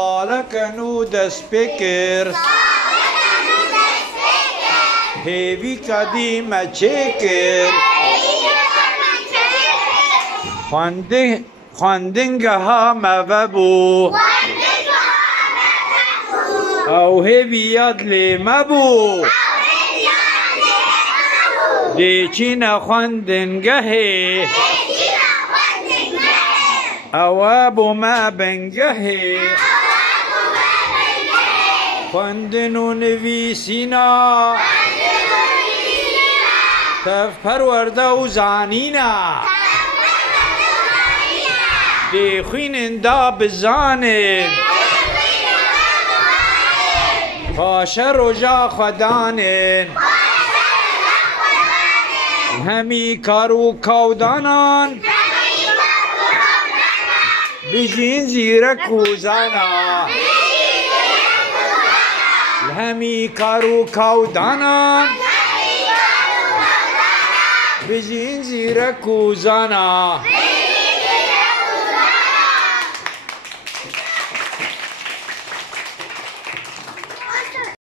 سالکنو دست بکر هیوی قدیم چکر خواندنگه ها مبو او هیوی یاد لی مبو دیچین خواندنگه اوابو ما بنگه خواندنو نویسینا تف پرورده و زانینا دی خویننده بزانن پاشه رجا خدانن همی کارو کودانان بجین زیرک و زانا همی کارو کودانان بجین زیرک و زانا